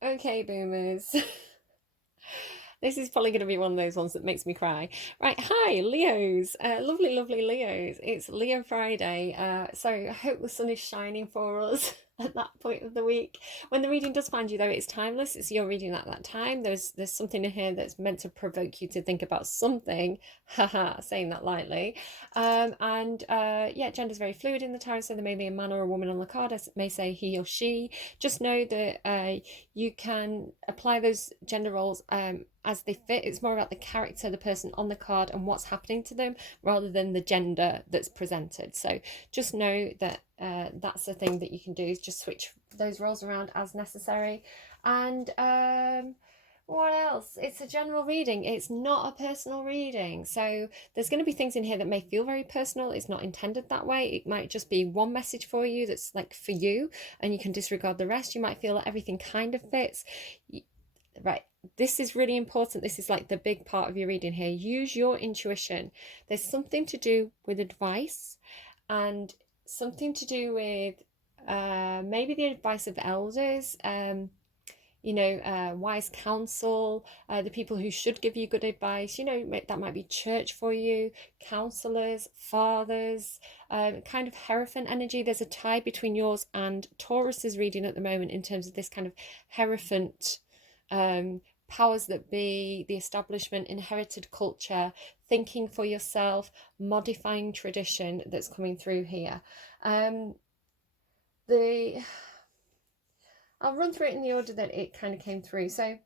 Okay, boomers. This is probably going to be one of those ones that makes me cry. Right, hi, Leos. Lovely, lovely Leos. It's Leo Friday. So I hope the sun is shining for us at that point of the week. When the reading does find you, though, it's timeless. It's your reading at that time. There's something in here that's meant to provoke you to think about something. Haha, saying that lightly. Yeah, gender's very fluid in the tarot, so there may be a man or a woman on the card. I may say he or she. Just know that you can apply those gender roles as they fit. It's more about the character, the person on the card, and what's happening to them rather than the gender that's presented. So just know that that's the thing that you can do, is just switch those roles around as necessary. And what else? It's a general reading. It's not a personal reading. So there's going to be things in here that may feel very personal. It's not intended that way. It might just be one message for you that's like for you, and you can disregard the rest. You might feel that everything kind of fits. Right. This is really important. This is like the big part of your reading here. Use your intuition. There's something to do with advice and something to do with maybe the advice of elders, wise counsel, the people who should give you good advice. That might be church for you, counselors, fathers, kind of Hierophant energy. There's a tie between yours and Taurus's reading at the moment in terms of this kind of Hierophant powers that be, the establishment, inherited culture, thinking for yourself, modifying tradition that's coming through here. The I'll run through it in the order that it kind of came through. So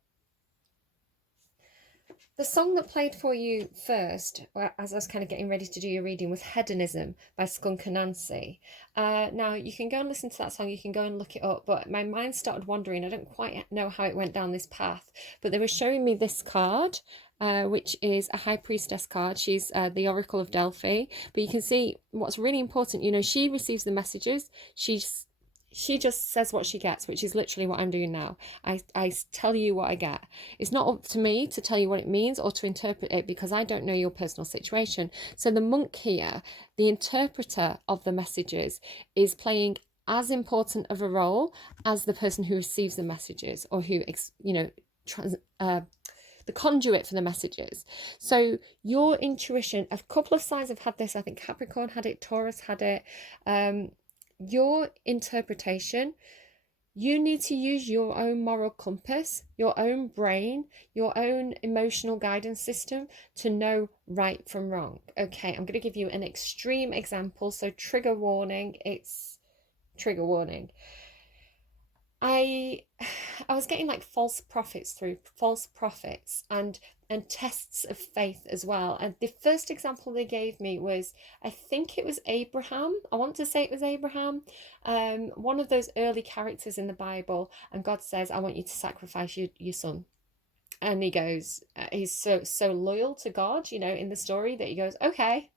the song that played for you first, as I was kind of getting ready to do your reading, was Hedonism by Skunk and Anansie. Now, you can go and listen to that song, you can go and look it up, but my mind started wandering. I don't quite know how it went down this path, but they were showing me this card, which is a High Priestess card. She's the Oracle of Delphi, but you can see what's really important. She receives the messages. She just says what she gets, which is literally what I'm doing now. I tell you what I get. It's not up to me to tell you what it means or to interpret it, because I don't know your personal situation. So the monk here, the interpreter of the messages, is playing as important of a role as the person who receives the messages, or who, the conduit for the messages. So your intuition, a couple of signs have had this. I think Capricorn had it, Taurus had it. Your interpretation, you need to use your own moral compass, your own brain, your own emotional guidance system to know right from wrong. Okay, I'm going to give you an extreme example. So trigger warning, it's trigger warning. I was getting like false prophets and tests of faith as well. And the first example they gave me was, I think it was Abraham. I want to say it was Abraham, one of those early characters in the Bible. And God says, I want you to sacrifice your son. And he goes, he's so loyal to God, in the story, that he goes, okay,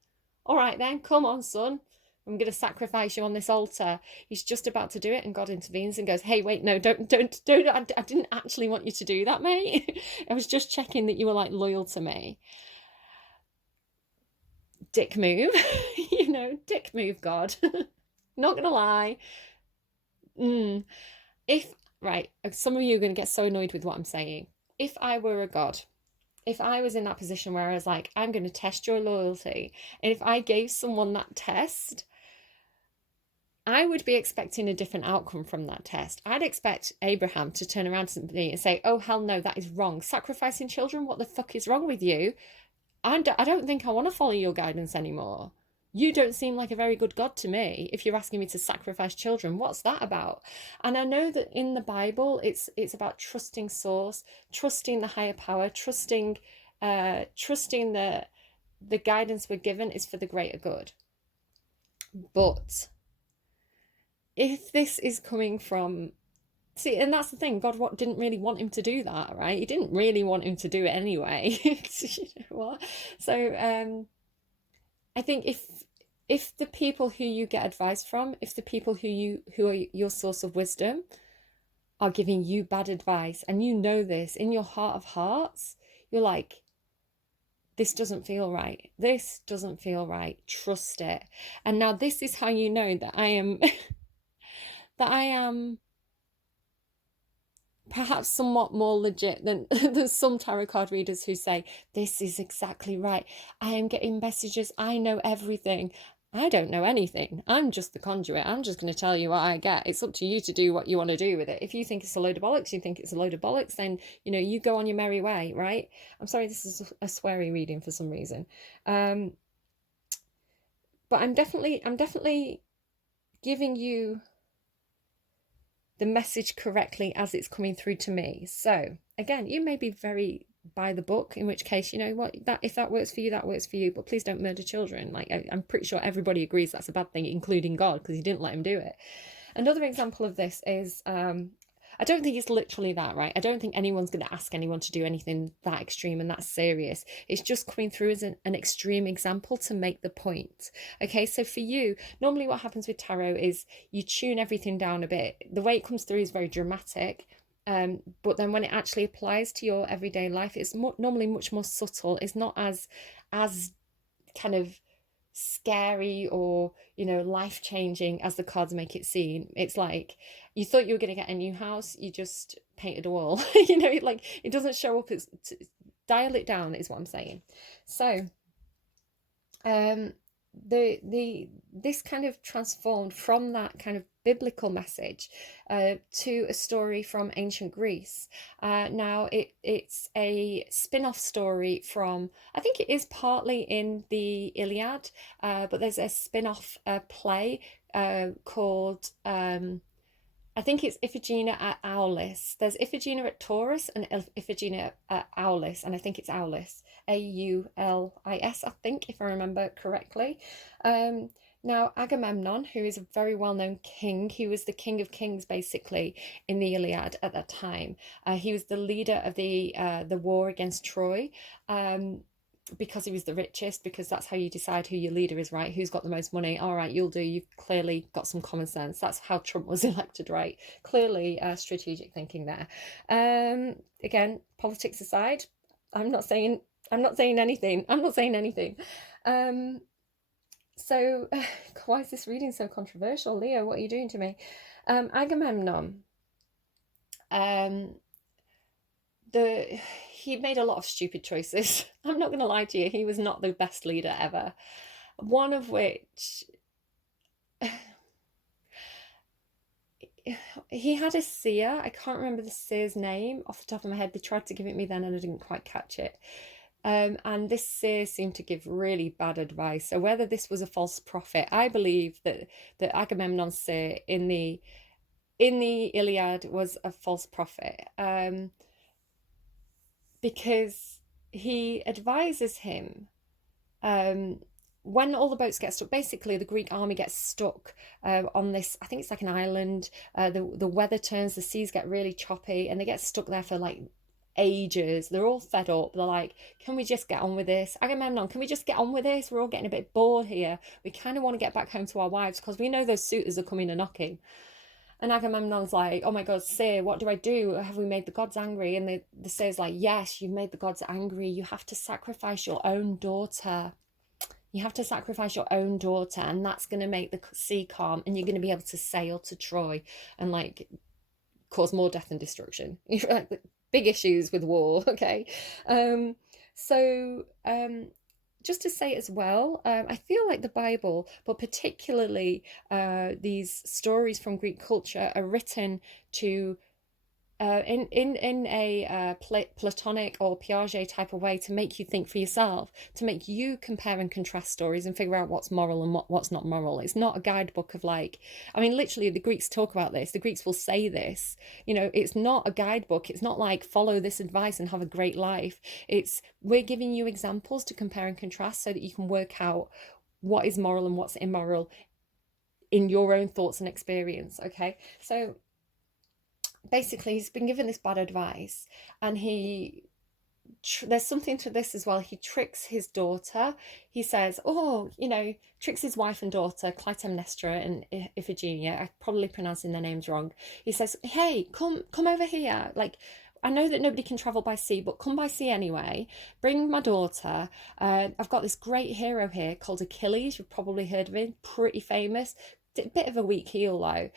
all right then, come on, son. I'm going to sacrifice you on this altar. He's just about to do it, and God intervenes and goes, hey, wait, no, don't. I didn't actually want you to do that, mate. I was just checking that you were like loyal to me. Dick move, dick move, God. Not going to lie. Right, some of you are going to get so annoyed with what I'm saying. If I were a God, if I was in that position where I was like, I'm going to test your loyalty, and if I gave someone that test, I would be expecting a different outcome from that test. I'd expect Abraham to turn around to me and say, oh, hell no, that is wrong. Sacrificing children? What the fuck is wrong with you? I don't think I want to follow your guidance anymore. You don't seem like a very good God to me if you're asking me to sacrifice children. What's that about? And I know that in the Bible, it's about trusting source, trusting the higher power, trusting the guidance we're given is for the greater good. But if this is coming from, see, and that's the thing, God didn't really want him to do that, right? He didn't really want him to do it anyway. You know what? So I think if the people who you get advice from, if the people who are your source of wisdom are giving you bad advice, and you know this in your heart of hearts, you're like, this doesn't feel right. This doesn't feel right. Trust it. And now this is how you know that I am perhaps somewhat more legit than than some tarot card readers who say, this is exactly right. I am getting messages. I know everything. I don't know anything. I'm just the conduit. I'm just going to tell you what I get. It's up to you to do what you want to do with it. If you think it's a load of bollocks, you think it's a load of bollocks, then, you go on your merry way, right? I'm sorry, this is a sweary reading for some reason. But I'm definitely giving you the message correctly as it's coming through to me. So again, you may be very by the book, in which case, you know what, that if that works for you, that works for you, but please don't murder children. Like, I'm pretty sure everybody agrees that's a bad thing, including God, because he didn't let him do it. Another example of this is I don't think it's literally that, right? I don't think anyone's going to ask anyone to do anything that extreme and that serious. It's just coming through as an extreme example to make the point. Okay, so for you, normally what happens with tarot is you tune everything down a bit. The way it comes through is very dramatic. But then when it actually applies to your everyday life, it's normally much more subtle. It's not as kind of scary or life-changing as the cards make it seem. It's like you thought you were going to get a new house, you just painted a wall. Like it doesn't show up as dial it down is what I'm saying. So this kind of transformed from that kind of biblical message to a story from ancient Greece. Now it's a spin-off story from, I think it is partly in the Iliad, but there's a spin-off play called I think it's Iphigenia at Aulis. There's Iphigenia at Taurus and Iphigenia at Aulis, and I think it's Aulis, Aulis, I think, if I remember correctly. Now, Agamemnon, who is a very well-known king, he was the king of kings, basically, in the Iliad at that time. He was the leader of the war against Troy, because he was the richest, because that's how you decide who your leader is, right? Who's got the most money? All right, you'll do. You've clearly got some common sense. That's how Trump was elected, right? Clearly strategic thinking there. Again, politics aside, I'm not saying anything. So why is this reading so controversial? Leo, what are you doing to me? Agamemnon, he made a lot of stupid choices. I'm not going to lie to you. He was not the best leader ever. One of which, he had a seer. I can't remember the seer's name off the top of my head. They tried to give it me then and I didn't quite catch it. And this seer seemed to give really bad advice. So whether this was a false prophet, I believe that Agamemnon's seer in the Iliad was a false prophet. Because he advises him when all the boats get stuck. Basically, the Greek army gets stuck on this, I think it's like an island. The weather turns, the seas get really choppy, and they get stuck there for like ages. They're all fed up. They're like, can we just get on with this? Agamemnon, can we just get on with this? We're all getting a bit bored here. We kind of want to get back home to our wives because we know those suitors are coming and knocking. And Agamemnon's like, oh my God, Seer, what do I do? Have we made the gods angry? And the Seer's like, yes, you've made the gods angry. You have to sacrifice your own daughter. You have to sacrifice your own daughter, and that's going to make the sea calm, and you're going to be able to sail to Troy and like cause more death and destruction. Like, big issues with war, okay? Just to say as well, I feel like the Bible, but particularly these stories from Greek culture, are written to in a Platonic or Piaget type of way to make you think for yourself, to make you compare and contrast stories and figure out what's moral and what's not moral. It's not a guidebook of like, I mean, literally the Greeks talk about this. The Greeks will say this, it's not a guidebook. It's not like follow this advice and have a great life. We're giving you examples to compare and contrast so that you can work out what is moral and what's immoral in your own thoughts and experience. Okay, so basically he's been given this bad advice, and there's something to this as well. He tricks his daughter. He says, tricks his wife and daughter, Clytemnestra and Iphigenia. I'm probably pronouncing their names wrong. He says, hey, come over here. Like, I know that nobody can travel by sea, but come by sea anyway. Bring my daughter. I've got this great hero here called Achilles. You've probably heard of him. Pretty famous. bit of a weak heel though.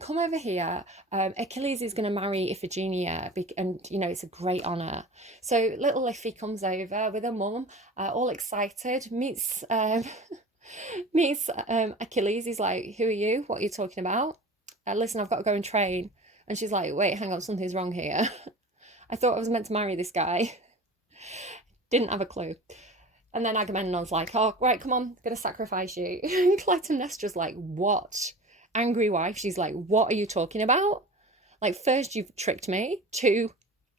Come over here. Achilles is going to marry Iphigenia, and you know it's a great honor. So little Iffy comes over with her mum, all excited, meets meets Achilles. He's like, "Who are you? What are you talking about? Listen, I've got to go and train." And she's like, "Wait, hang on, something's wrong here. I thought I was meant to marry this guy." Didn't have a clue. And then Agamemnon's like, "Oh, right, come on, I'm gonna sacrifice you." And Clytemnestra's like, "What?" Angry wife, she's like, "What are you talking about? Like, first you've tricked me. Two,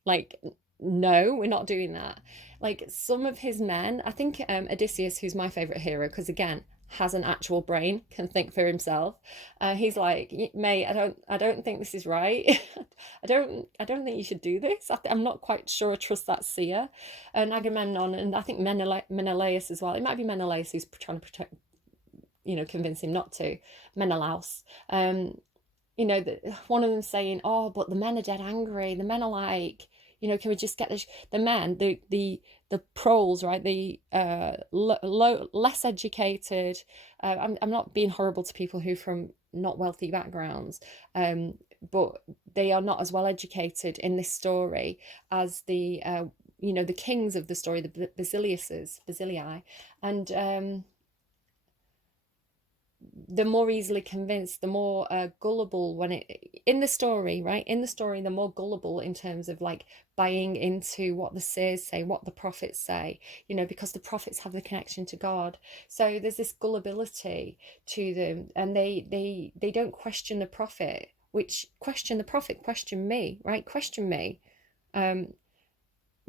like, no, we're not doing that." Like some of his men, I think Odysseus, who's my favorite hero, because again has an actual brain, can think for himself. He's like, "Mate, I don't think this is right. I don't think you should do this. I'm not quite sure I trust that seer." And Agamemnon, and I think Menelaus as well. It might be Menelaus who's trying to protect, convince him not to. Menelaus. One of them saying, "Oh, but the men are dead angry. The men are like, can we just get the men, the proles, right? The less educated. I'm not being horrible to people who from not wealthy backgrounds, but they are not as well educated in this story as the kings of the story, the Basilii, and the more easily convinced, the more gullible in the story, right? In the story, the more gullible in terms of like buying into what the seers say, what the prophets say, because the prophets have the connection to God. So there's this gullibility to them, and they don't question the prophet, which question the prophet, question me, right? Question me.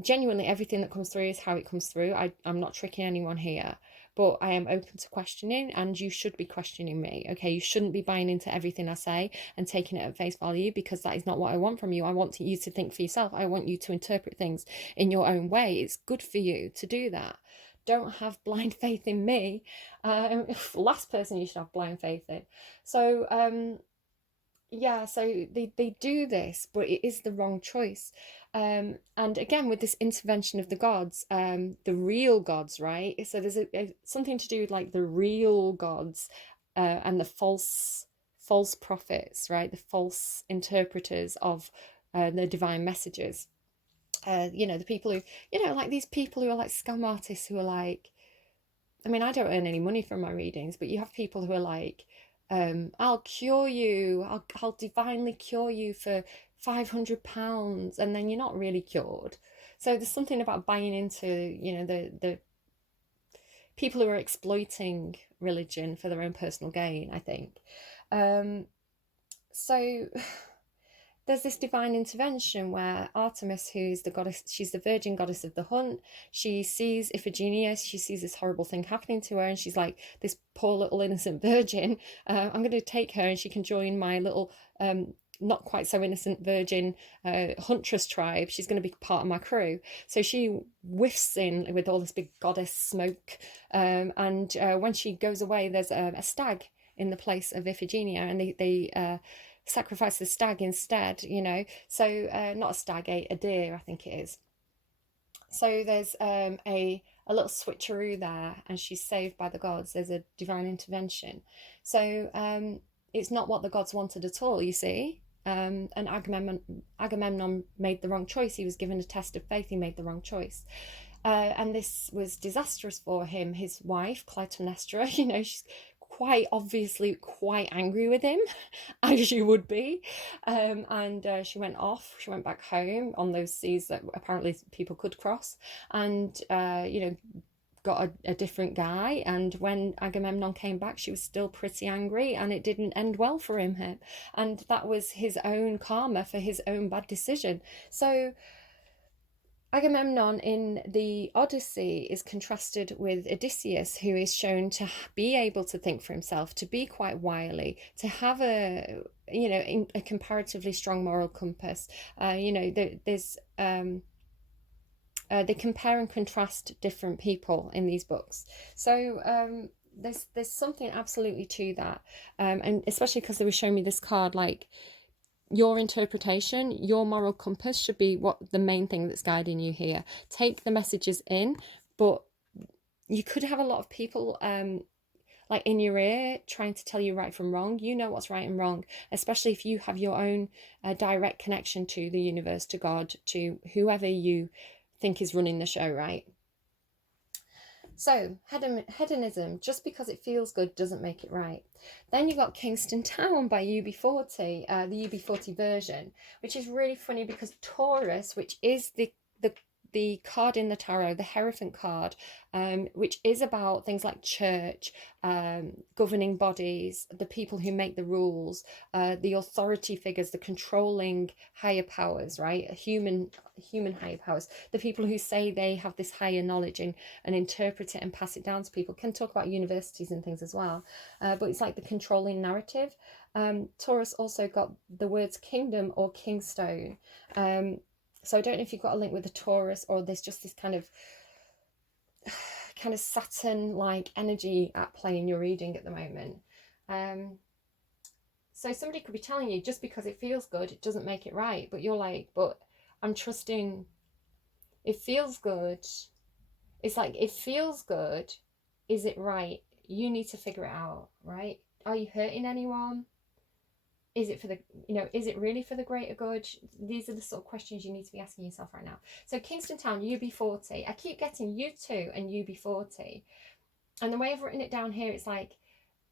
Genuinely, everything that comes through is how it comes through. I'm not tricking anyone here. But I am open to questioning, and you should be questioning me, okay? You shouldn't be buying into everything I say and taking it at face value, because that is not what I want from you. I want you to think for yourself. I want you to interpret things in your own way. It's good for you to do that. Don't have blind faith in me. Last person you should have blind faith in. So, so they do this, but it is the wrong choice. And again, with this intervention of the gods, the real gods, right? So there's something to do with like the real gods and the false prophets, right? The false interpreters of the divine messages. The people who, like these people who are like scam artists who are like, I mean, I don't earn any money from my readings, but you have people who are like, "I'll cure you. I'll divinely cure you for £500," and then you're not really cured. So there's something about buying into, the people who are exploiting religion for their own personal gain, I think. So there's this divine intervention where Artemis, who's the goddess, she's the virgin goddess of the hunt, she sees Iphigenia, she sees this horrible thing happening to her, and she's like, "This poor little innocent virgin, I'm going to take her and she can join my little not quite so innocent virgin huntress tribe. She's going to be part of my crew." So she whiffs in with all this big goddess smoke, and when she goes away, there's a stag in the place of Iphigenia, and they sacrifice the stag instead, so not a stag, a deer, I think it is. So there's a little switcheroo there, and she's saved by the gods. There's a divine intervention. So it's not what the gods wanted at all, you see. And Agamemnon made the wrong choice. He was given a test of faith. He made the wrong choice. And this was disastrous for him. His wife, Clytemnestra, she's quite obviously quite angry with him, as you would be. And she went back home on those seas that apparently people could cross, and, got a different guy. And when Agamemnon came back, she was still pretty angry, and it didn't end well for him. And that was his own karma for his own bad decision. So Agamemnon in the Odyssey is contrasted with Odysseus, who is shown to be able to think for himself, to be quite wily, to have a comparatively strong moral compass. There's they compare and contrast different people in these books. So there's something absolutely to that, and especially because they were showing me this card, like, your interpretation, your moral compass should be what the main thing that's guiding you here. Take the messages in, but you could have a lot of people like in your ear trying to tell you right from wrong. You know what's right and wrong, especially if you have your own direct connection to the universe, to God, to whoever you think is running the show, right? So, hedonism, just because it feels good doesn't make it right. Then you got Kingston Town by UB40, the UB40 version, which is really funny because Taurus, which is the card in the tarot, the Hierophant card, which is about things like church, governing bodies, the people who make the rules, the authority figures, the controlling higher powers, right? Human higher powers, the people who say they have this higher knowledge and interpret it and pass it down to people. Can talk about universities and things as well, but it's like the controlling narrative. Taurus also got the words kingdom or kingstone. So I don't know if you've got a link with the Taurus, or there's just this kind of Saturn-like energy at play in your reading at the moment. So somebody could be telling you, just because it feels good, it doesn't make it right. But you're like, but I'm trusting. It feels good. It's like, it feels good. Is it right? You need to figure it out, right? Are you hurting anyone? Is it for the, is it really for the greater good? These are the sort of questions you need to be asking yourself right now. So Kingston Town, UB40. I keep getting U2 and UB40. And the way I've written it down here, it's like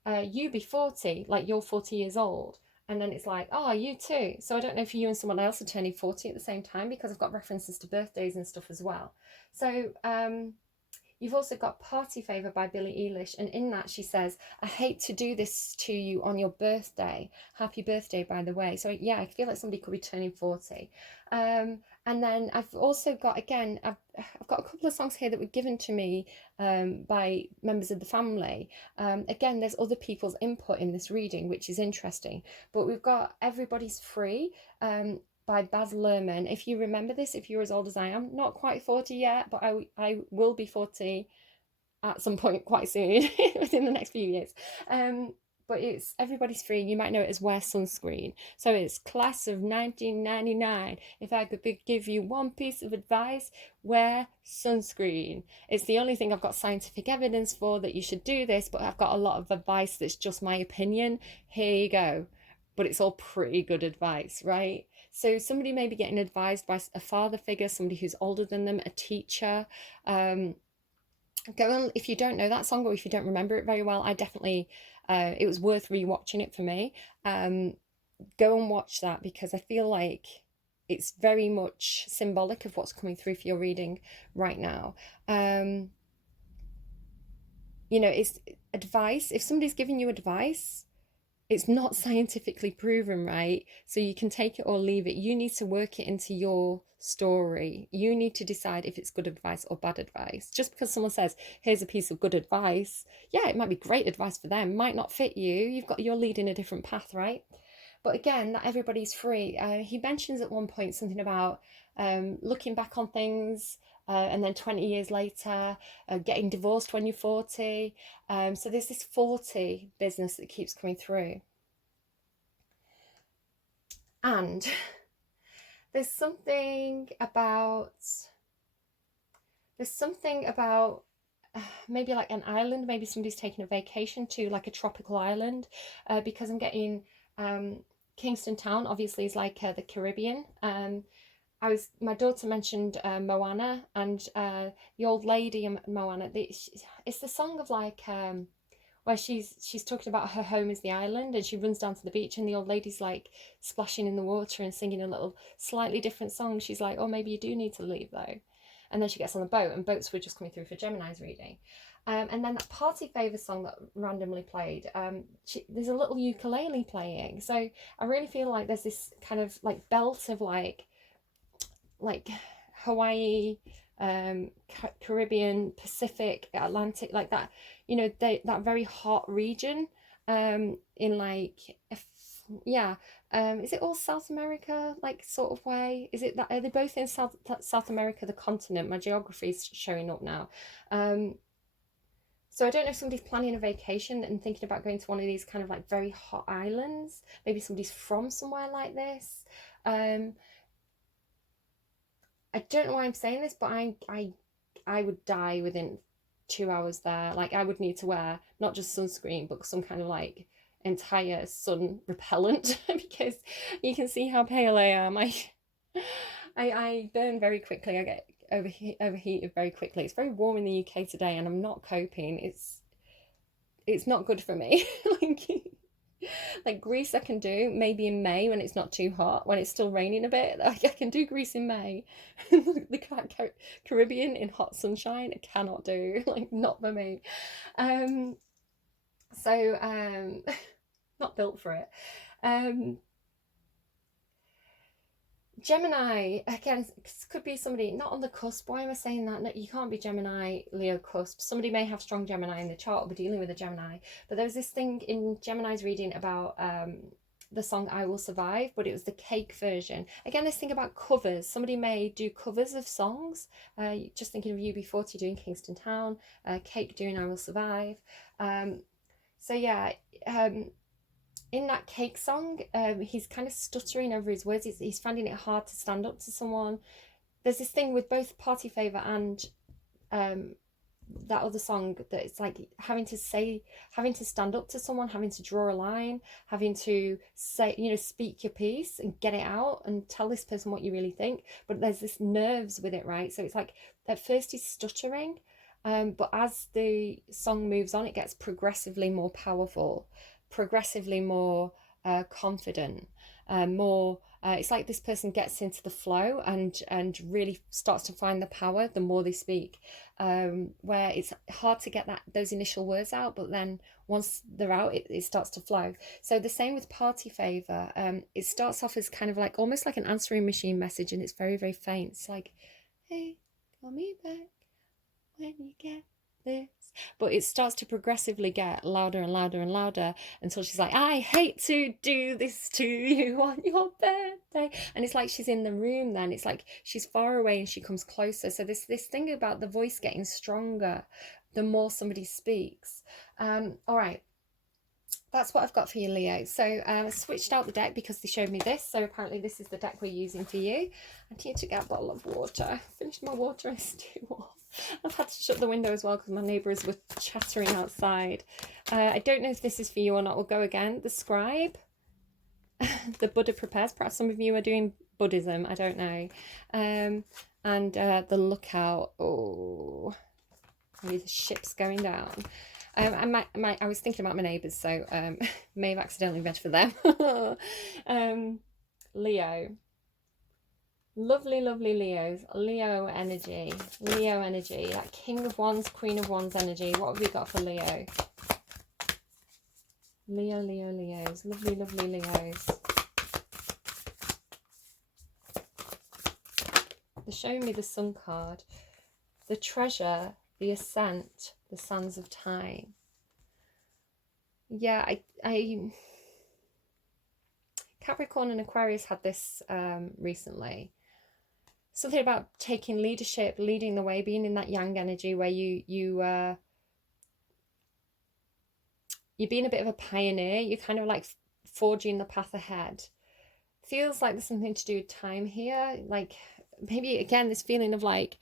UB40, like you're 40 years old. And then it's like, oh, you too. So I don't know if you and someone else are turning 40 at the same time, because I've got references to birthdays and stuff as well. So you've also got Party Favour by Billie Eilish, and in that she says, I hate to do this to you on your birthday. Happy birthday, by the way. So yeah, I feel like somebody could be turning 40. And then I've also got, again, I've got a couple of songs here that were given to me by members of the family. Again, there's other people's input in this reading, which is interesting. But we've got Everybody's Free, by Luhrmann. If you remember this, if you're as old as I am, not quite 40 yet, but I will be 40 at some point quite soon, within the next few years. But it's Everybody's Free. You might know it as Wear Sunscreen. So it's class of 1999. If I could give you one piece of advice, wear sunscreen. It's the only thing I've got scientific evidence for that you should do this, but I've got a lot of advice that's just my opinion. Here you go. But it's all pretty good advice, right? So somebody may be getting advised by a father figure, somebody who's older than them, a teacher. Go on, if you don't know that song, or if you don't remember it very well, I definitely, it was worth rewatching it for me. Go and watch that, because I feel like it's very much symbolic of what's coming through for your reading right now. It's advice. If somebody's giving you advice, it's not scientifically proven, right? So you can take it or leave it. You need to work it into your story. You need to decide if it's good advice or bad advice. Just because someone says, here's a piece of good advice, yeah, it might be great advice for them, might not fit you. You're leading a different path, right? But again, that Everybody's Free. He mentions at one point something about looking back on things, and then 20 years later, getting divorced when you're 40. So there's this 40 business that keeps coming through. And there's something about maybe like an island, maybe somebody's taking a vacation to like a tropical island, because I'm getting Kingston Town obviously is like the Caribbean. My daughter mentioned Moana, and the old lady in Moana. It's the song of like where she's talking about her home is the island, and she runs down to the beach, and the old lady's like splashing in the water and singing a little slightly different song. She's like, oh, maybe you do need to leave though. And then she gets on the boat, and boats were just coming through for Gemini's reading. And then that Party Favour song that randomly played, there's a little ukulele playing. So I really feel like there's this kind of like belt of like Hawaii, Caribbean, Pacific, Atlantic, like that, that very hot region, in like, is it all South America, like sort of way? Is it that, are they both in South America, the continent? My geography is showing up now. So I don't know if somebody's planning a vacation and thinking about going to one of these kind of like very hot islands. Maybe somebody's from somewhere like this. I don't know why I'm saying this, but I would die within 2 hours there. Like I would need to wear not just sunscreen, but some kind of like entire sun repellent because you can see how pale I am. I burn very quickly. I get overheated very quickly. It's very warm in the UK today, and I'm not coping. It's not good for me. like Greece I can do maybe in May when it's not too hot, when it's still raining a bit. Like I can do Greece in May. The Caribbean in hot sunshine I cannot do. Like not for me. So not built for it. Gemini, again, could be somebody not on the cusp. Why am I saying that? No, you can't be Gemini, Leo cusp. Somebody may have strong Gemini in the chart or be dealing with a Gemini. But there was this thing in Gemini's reading about the song I Will Survive, but it was the cake version. Again, this thing about covers. Somebody may do covers of songs. Just thinking of UB40 doing Kingston Town, Cake doing I Will Survive. So yeah, in that cake song, he's kind of stuttering over his words. He's finding it hard to stand up to someone. There's this thing with both Party Favor and that other song that it's like having to stand up to someone, having to draw a line, having to say, speak your piece and get it out and tell this person what you really think. But there's this nerves with it, right? So it's like at first he's stuttering, but as the song moves on, it gets progressively more powerful, progressively more confident, more it's like this person gets into the flow and really starts to find the power the more they speak, where it's hard to get those initial words out, but then once they're out, it starts to flow. So the same with Party Favor. It starts off as kind of like almost like an answering machine message, and it's very, very faint. It's like, hey, call me back when you get this. But it starts to progressively get louder and louder and louder until she's like, I hate to do this to you on your birthday. And it's like she's in the room then. It's like she's far away and she comes closer. So this thing about the voice getting stronger the more somebody speaks. All right. That's what I've got for you, Leo. So I switched out the deck because they showed me this. So apparently this is the deck we're using for you. I need to get a bottle of water. I finished my water and it's too warm. I've had to shut the window as well because my neighbours were chattering outside. I don't know if this is for you or not. We'll go again. The Scribe. The Buddha Prepares. Perhaps some of you are doing Buddhism. I don't know. And the Lookout. Oh, maybe the ship's going down. I was thinking about my neighbours, so may have accidentally read for them. Leo. Lovely, lovely Leos. Leo energy. Leo energy. That King of Wands, Queen of Wands energy. What have we got for Leo? Leo, Leo, Leos. Lovely, lovely Leos. They're showing me the Sun card. The Treasure, the Ascent, the Sands of Time. Yeah, I Capricorn and Aquarius had this recently. Something about taking leadership, leading the way, being in that yang energy where you're being a bit of a pioneer. You're kind of like forging the path ahead. Feels like there's something to do with time here. Like maybe again this feeling of like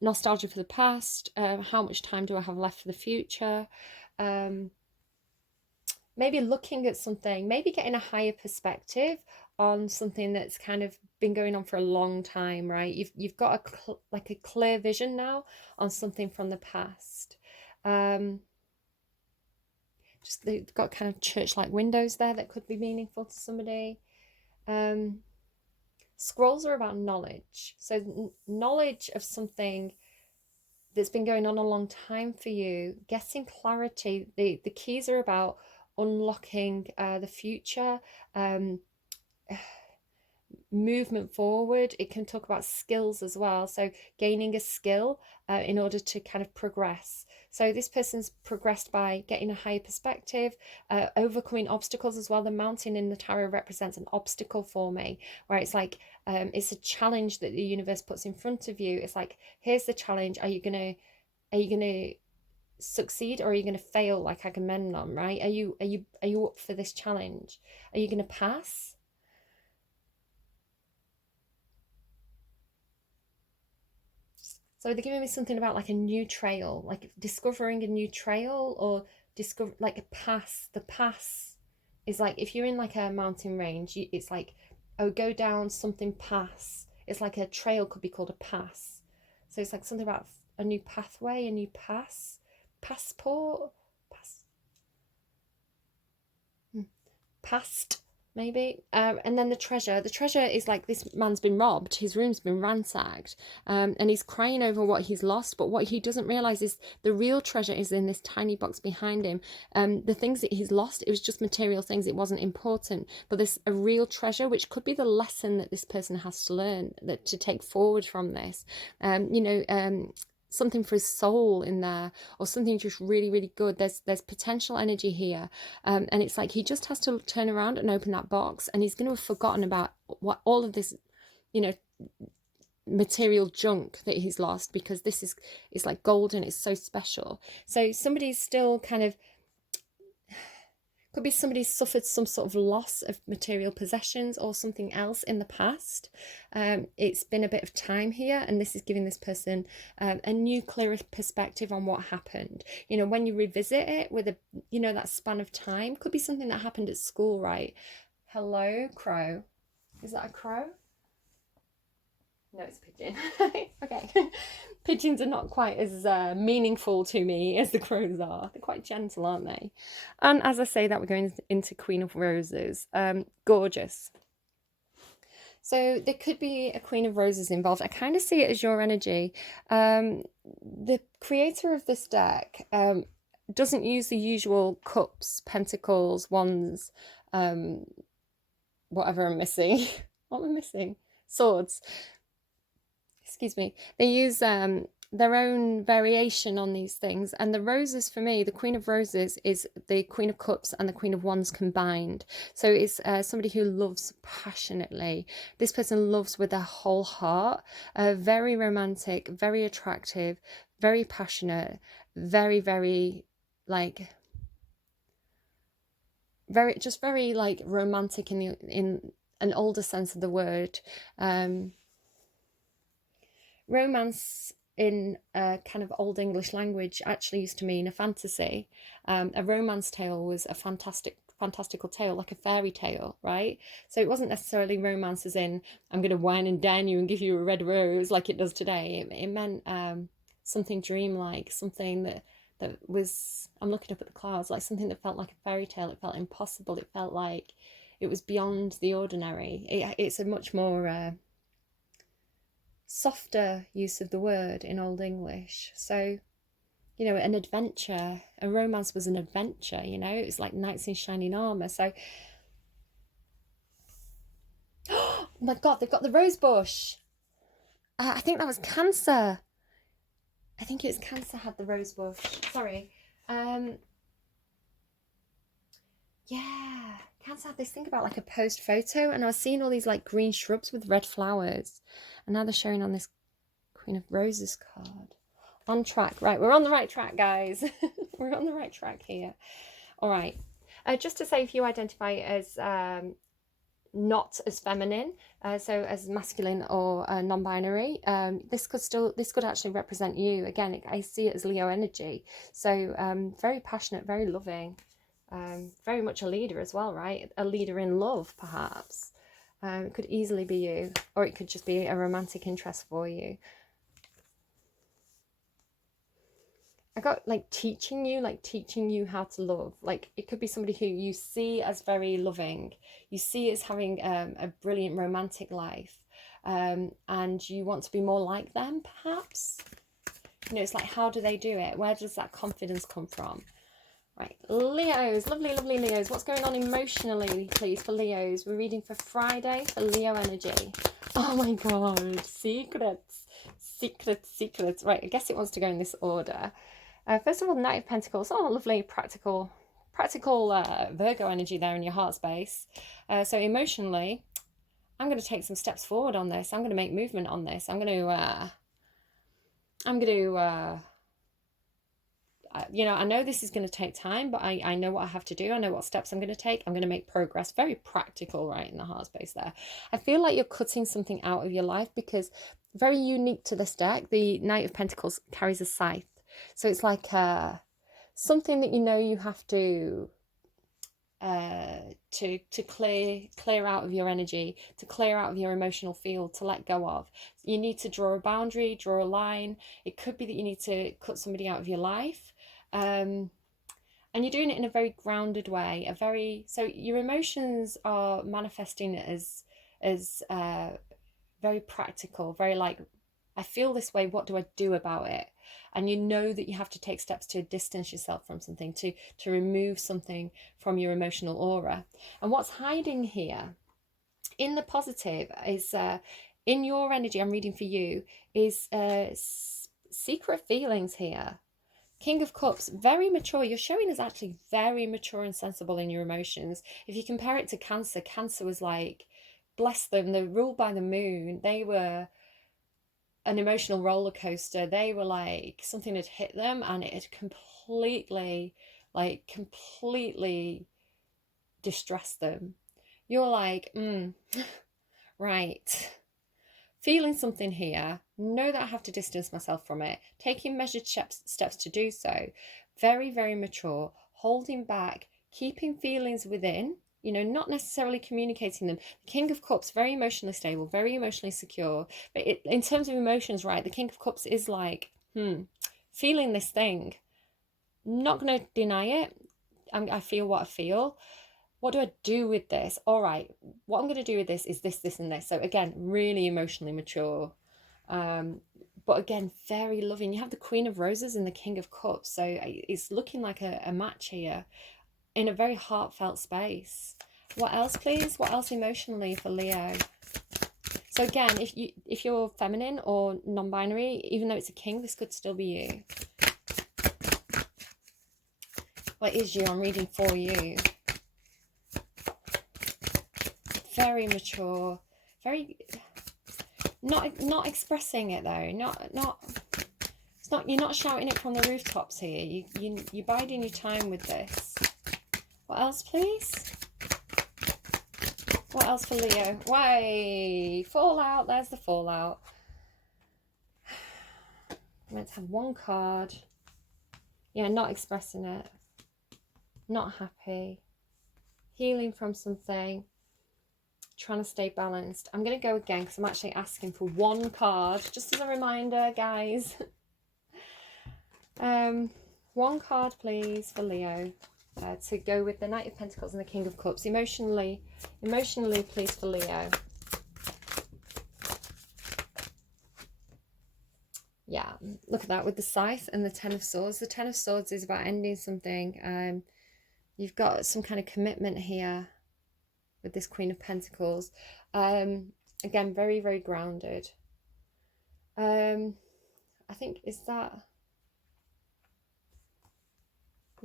nostalgia for the past. How much time do I have left for the future? Maybe looking at something, maybe getting a higher perspective on something that's kind of been going on for a long time, right? You've got a clear vision now on something from the past. Just they've got kind of church-like windows there that could be meaningful to somebody. Scrolls are about knowledge. So knowledge of something that's been going on a long time for you, getting clarity. The keys are about unlocking the future, movement forward. It can talk about skills as well, so gaining a skill in order to kind of progress. So this person's progressed by getting a higher perspective, overcoming obstacles as well. The mountain in the tarot represents an obstacle for me, where it's like it's a challenge that the universe puts in front of you. It's like, here's the challenge. Are you gonna succeed or are you going to fail like Agamemnon, right? Are you up for this challenge? Are you going to pass? So they're giving me something about like a new trail, like discovering a new trail, or discover like a pass. The pass is like if you're in like a mountain range, it's like, oh, go down something pass. It's like a trail could be called a pass. So it's like something about a new pathway, a new pass, passport, pass, past maybe. And then the treasure is like, this man's been robbed, his room's been ransacked, and he's crying over what he's lost, but what he doesn't realize is the real treasure is in this tiny box behind him. The things that he's lost, it was just material things, it wasn't important, but there's a real treasure, which could be the lesson that this person has to learn, that to take forward from this. Something for his soul in there, or something just really, really good. There's potential energy here, and it's like he just has to turn around and open that box, and he's going to have forgotten about what all of this, material junk that he's lost, because this is, it's like golden, it's so special. So somebody's still kind of, could be somebody suffered some sort of loss of material possessions or something else in the past. It's been a bit of time here, and this is giving this person a new, clearer perspective on what happened. When you revisit it with a, that span of time, could be something that happened at school, right? Hello, crow. Is that a crow? No, it's a pigeon. Okay. Pigeons are not quite as meaningful to me as the crows are. They're quite gentle, aren't they? And as I say that, we're going into Queen of Roses. Gorgeous. So there could be a Queen of Roses involved. I kind of see it as your energy. The creator of this deck doesn't use the usual cups, pentacles, wands, whatever I'm missing. What am I missing? Swords. Excuse me. They use their own variation on these things, and the roses, for me, the Queen of Roses is the Queen of Cups and the Queen of Wands combined. So it's somebody who loves passionately. This person loves with their whole heart, very romantic, very attractive, very passionate, very, very like very like romantic in an older sense of the word. Romance in a kind of old English language actually used to mean a fantasy. A romance tale was a fantastical tale, like a fairy tale, right? So it wasn't necessarily romance as in, I'm going to wine and dine you and give you a red rose like it does today. It meant something dreamlike, something that was, I'm looking up at the clouds, like something that felt like a fairy tale. It felt impossible. It felt like it was beyond the ordinary. It's a much more softer use of the word in Old English. So, an adventure, a romance was an adventure, it was like knights in shining armour. So, oh my God, they've got the rose bush. I think that was Cancer. I think it was Cancer had the rose bush. Sorry. Yeah, Cancer had this thing about like a post photo, and I was seeing all these like green shrubs with red flowers, and now they're showing on this Queen of Roses card. On track. Right, we're on the right track, guys. We're on the right track here. All right. Just to say, if you identify as not as feminine, so as masculine or non-binary, this could actually represent you. Again, I see it as Leo energy. So very passionate, very loving, very much a leader as well, right? A leader in love, perhaps. It could easily be you, or it could just be a romantic interest for you. I got like teaching you how to love. Like it could be somebody who you see as very loving, you see as having a brilliant romantic life, and you want to be more like them, perhaps. It's like, how do they do it? Where does that confidence come from? Right, Leos, lovely, lovely Leos. What's going on emotionally, please, for Leos? We're reading for Friday for Leo energy. Oh my God, secrets. Right, I guess it wants to go in this order. First of all, Knight of Pentacles. Oh, lovely, practical Virgo energy there in your heart space. So emotionally, I'm going to take some steps forward on this. I'm going to make movement on this. I'm going to you know, I know this is going to take time, but I know what I have to do. I know what steps I'm going to take. I'm going to make progress. Very practical, right, in the heart space there. I feel like you're cutting something out of your life, because very unique to this deck, the Knight of Pentacles carries a scythe. So it's like something that you know you have to clear out of your energy, to clear out of your emotional field, to let go of. You need to draw a boundary, draw a line. It could be that you need to cut somebody out of your life, and you're doing it in a very grounded way. So your emotions are manifesting as very practical, very like, I feel this way, what do I do about it? And you know that you have to take steps to distance yourself from something, to remove something from your emotional aura. And what's hiding here in the positive is, in your energy, I'm reading for you, is secret feelings here. King of Cups, very mature. You're showing us actually very mature and sensible in your emotions. If you compare it to Cancer, Cancer was like, bless them, they're ruled by the moon. They were an emotional roller coaster. They were like, something had hit them and it had completely distressed them. You're like, right, feeling something here, know that I have to distance myself from it, taking measured steps to do so. Very, very mature, holding back, keeping feelings within, you know, not necessarily communicating them. The King of Cups, very emotionally stable, very emotionally secure. But in terms of emotions, right, the King of Cups is like, feeling this thing. Not going to deny it. I feel what I feel. What do I do with this? All right, what I'm going to do with this is this, this, and this. So again, really emotionally mature. But again, very loving. You have the Queen of Roses and the King of Cups. So it's looking like a match here, in a very heartfelt space. What else, please? What else emotionally for Leo? So again, if you're feminine or non-binary, even though it's a king, this could still be you. What is you? I'm reading for you. Very mature, very not expressing it though. It's not. You're not shouting it from the rooftops here. You're biding your time with this. What else, please? What else for Leo? Way fallout. There's the fallout. I'm meant to have one card. Yeah, not expressing it. Not happy. Healing from something. Trying to stay balanced. I'm going to go again because I'm actually asking for one card. Just as a reminder, guys. One card, please, for Leo. To go with the Knight of Pentacles and the King of Cups. Emotionally, please, for Leo. Yeah, look at that with the Scythe and the Ten of Swords. The Ten of Swords is about ending something. You've got some kind of commitment here with this Queen of Pentacles. Again, very, very grounded. I think, is that...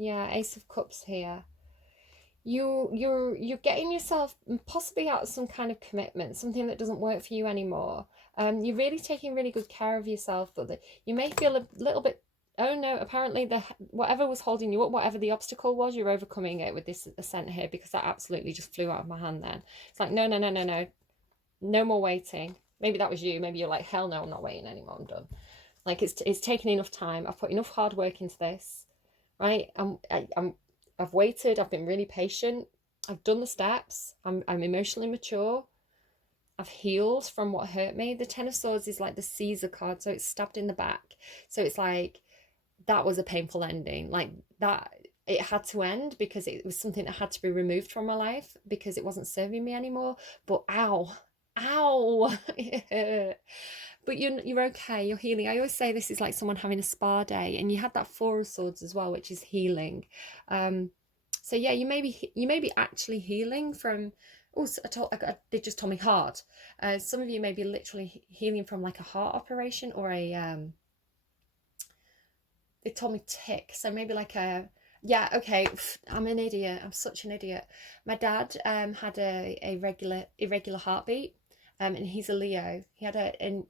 Yeah, Ace of Cups here. You're getting yourself possibly out of some kind of commitment, something that doesn't work for you anymore. You're really taking really good care of yourself, but you may feel a little bit, oh no, apparently whatever was holding you up, whatever the obstacle was, you're overcoming it with this Ascent here, because that absolutely just flew out of my hand then. It's like, no more waiting. Maybe that was you. Maybe you're like, hell no, I'm not waiting anymore, I'm done. Like, it's taken enough time. I've put enough hard work into this. Right, I've waited. I've been really patient. I've done the steps. I'm emotionally mature. I've healed from what hurt me. The Ten of Swords is like the Caesar card, so it's stabbed in the back. So it's like, that was a painful ending. Like that, it had to end because it was something that had to be removed from my life because it wasn't serving me anymore. But ow, But you're okay, you're healing. I always say this is like someone having a spa day, and you had that Four of Swords as well, which is healing. So yeah, you may be actually healing from, they just told me heart. Some of you may be literally healing from like a heart operation or they told me tick. So maybe like yeah, okay, I'm an idiot. I'm such an idiot. My dad had a irregular heartbeat. and he's a Leo. He had an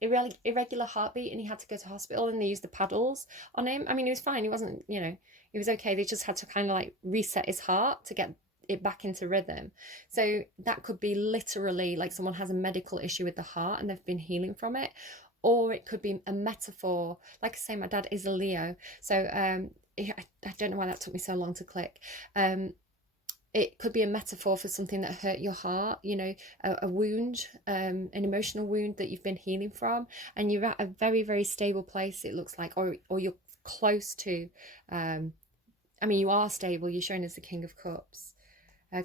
irregular heartbeat, and he had to go to hospital, and they used the paddles on him. I mean, he was fine. He wasn't, he was okay. They just had to kind of like reset his heart to get it back into rhythm. So that could be literally like someone has a medical issue with the heart and they've been healing from it, or it could be a metaphor. Like I say, my dad is a Leo, so I don't know why that took me so long to click. It could be a metaphor for something that hurt your heart, a wound, an emotional wound that you've been healing from, and you're at a very, very stable place, it looks like, or you're close to, you are stable. You're shown as the King of Cups.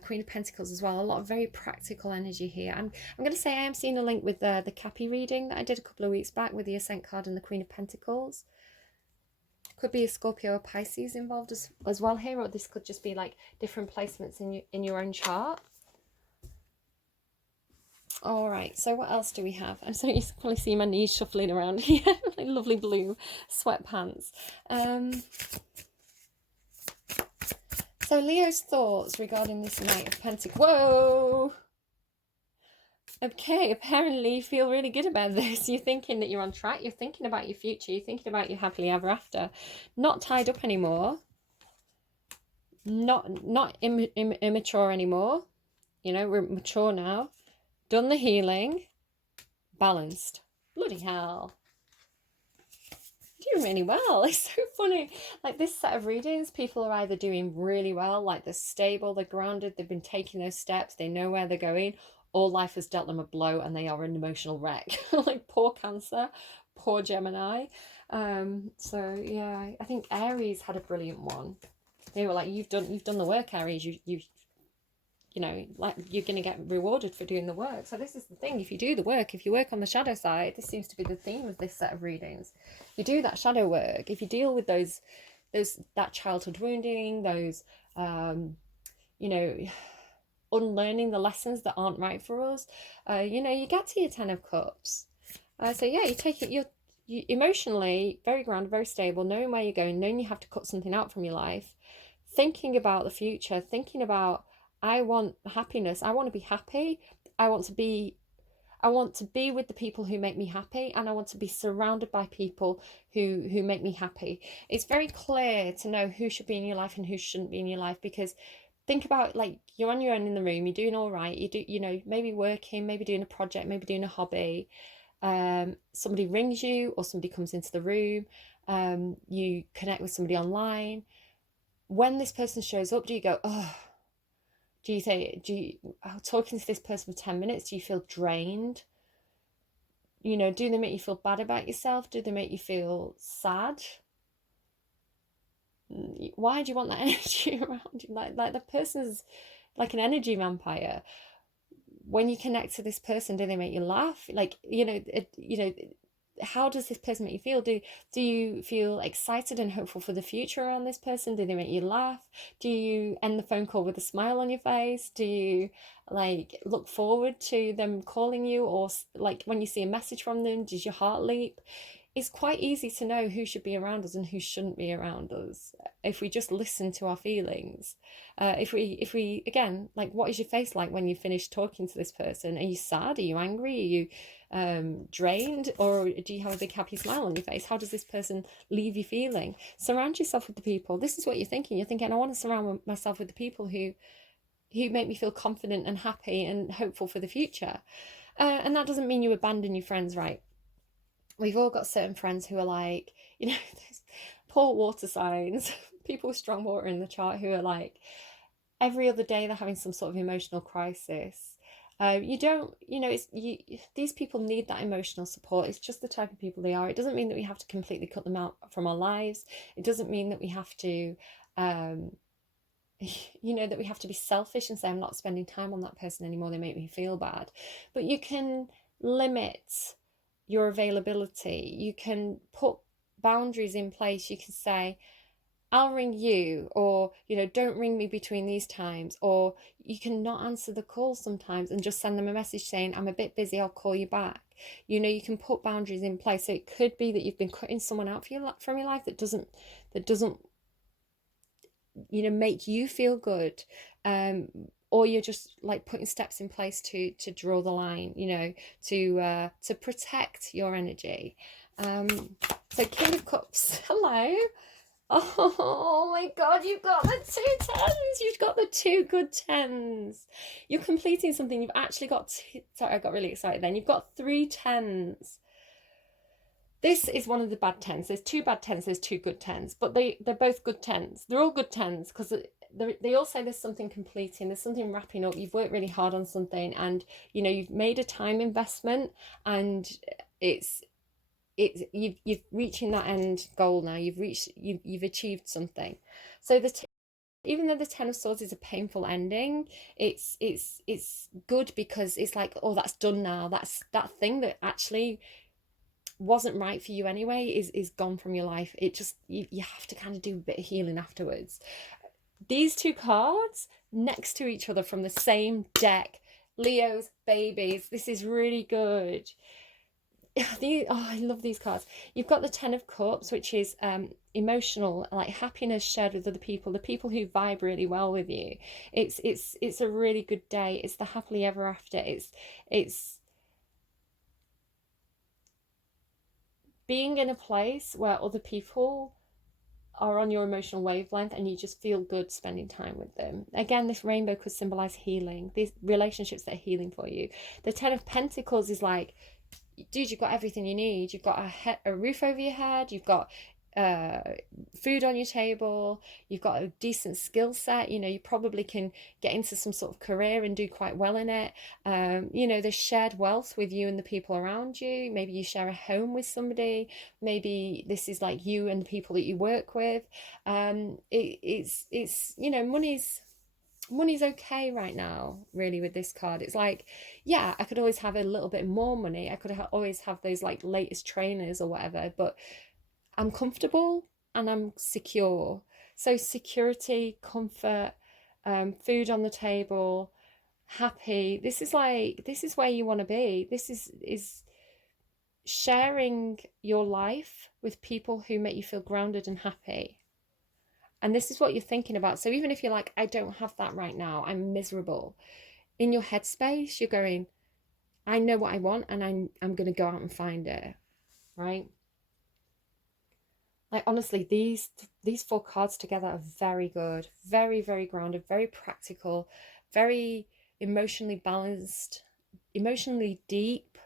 Queen of Pentacles as well. A lot of very practical energy here. I'm going to say I am seeing a link with the Cappy reading that I did a couple of weeks back with the Ascent card and the Queen of Pentacles. Could be a Scorpio or Pisces involved as well here, or this could just be like different placements in your own chart. All right, so what else do we have? I'm sorry, you can probably see my knees shuffling around here. Like lovely blue sweatpants. So Leo's thoughts regarding this Knight of Pentacles. Whoa! Okay, apparently you feel really good about this. You're thinking that you're on track. You're thinking about your future. You're thinking about your happily ever after. Not tied up anymore. Not immature anymore. We're mature now. Done the healing. Balanced. Bloody hell. Doing really well. It's so funny. Like this set of readings, people are either doing really well, like they're stable, they're grounded, they've been taking those steps, they know where they're going, or life has dealt them a blow and they are an emotional wreck. Like poor Cancer, poor Gemini. So yeah, I think Aries had a brilliant one. They were like, you've done the work, Aries. Like you're going to get rewarded for doing the work. So this is the thing. If you do the work, if you work on the shadow side, this seems to be the theme of this set of readings. You do that shadow work. If you deal with that childhood wounding, those, unlearning the lessons that aren't right for us, you get to your 10 of Cups. So yeah, you take it, you're emotionally very grounded, very stable, knowing where you're going, knowing you have to cut something out from your life, thinking about the future, thinking about, I want happiness. I want to be happy. I want to be with the people who make me happy, and I want to be surrounded by people who make me happy. It's very clear to know who should be in your life and who shouldn't be in your life, because think about, like, you're on your own in the room, you're doing all right, you do, maybe working, maybe doing a project, maybe doing a hobby. Somebody rings you or somebody comes into the room, you connect with somebody online. When this person shows up, do you go, oh, talking to this person for 10 minutes, do you feel drained? Do they make you feel bad about yourself? Do they make you feel sad? Why do you want that energy around you? Like the person's like an energy vampire. When you connect to this person, do they make you laugh? Like, how does this person make you feel? Do you feel excited and hopeful for the future around this person? Do they make you laugh? Do you end the phone call with a smile on your face? Do you like look forward to them calling you, or like when you see a message from them, does your heart leap? It's quite easy to know who should be around us and who shouldn't be around us if we just listen to our feelings. If we again, like, what is your face like when you finish talking to this person? Are you sad? Are you angry? Are you drained? Or do you have a big happy smile on your face? How does this person leave you feeling? Surround yourself with the people. This is what you're thinking. You're thinking, I want to surround myself with the people who make me feel confident and happy and hopeful for the future. And that doesn't mean you abandon your friends, right? We've all got certain friends who are like, those poor water signs, people with strong water in the chart, who are like, every other day they're having some sort of emotional crisis. These people need that emotional support. It's just the type of people they are. It doesn't mean that we have to completely cut them out from our lives. It doesn't mean that we have to, that we have to be selfish and say, I'm not spending time on that person anymore, they make me feel bad. But you can limit your availability. You can put boundaries in place. You can say, I'll ring you, or don't ring me between these times, or you can not answer the call sometimes and just send them a message saying, I'm a bit busy, I'll call you back. You can put boundaries in place. So it could be that you've been cutting someone out from your life that doesn't make you feel good, or you're just like putting steps in place to draw the line, you know, to protect your energy. So King of Cups, hello. Oh my God, you've got the 2 tens. You've got the 2 good 10s. You're completing something. You've actually got sorry, I got really excited then. You've got 3 10s. This is one of the bad 10s. There's 2 bad 10s, there's 2 good 10s, but they're both good 10s. They're all good 10s because they all say there's something completing, there's something wrapping up. You've worked really hard on something, and you know you've made a time investment, and it's you've reaching that end goal now. You've achieved something. So even though the 10 of Swords is a painful ending, it's good because it's like, oh, that's done now. That's that thing that actually wasn't right for you anyway is gone from your life. It just you have to kind of do a bit of healing afterwards. These 2 cards next to each other from the same deck, Leo's babies. This is really good. I love these cards. You've got the 10 of Cups, which is emotional, like happiness shared with other people, the people who vibe really well with you. It's a really good day. It's the happily ever after. It's being in a place where other people are on your emotional wavelength and you just feel good spending time with them. Again, this rainbow could symbolize healing, these relationships that are healing for you. The 10 of Pentacles is like, dude, you've got everything you need. You've got a roof over your head. You've got food on your table. You've got a decent skill set. You know, you probably can get into some sort of career and do quite well in it. You know, there's shared wealth with you and the people around you. Maybe you share a home with somebody. Maybe this is like you and the people that you work with. It's you know, money's okay right now, really, with this card. It's like, yeah, I could always have a little bit more money. I could always have those like latest trainers or whatever, but I'm comfortable and I'm secure. So security, comfort, food on the table, happy. This is where you want to be. This is sharing your life with people who make you feel grounded and happy. And this is what you're thinking about. So even if you're like, I don't have that right now, I'm miserable, in your headspace, you're going, I know what I want and I'm going to go out and find it, right? Like, honestly, these 4 cards together are very good, very, very grounded, very practical, very emotionally balanced, emotionally deep.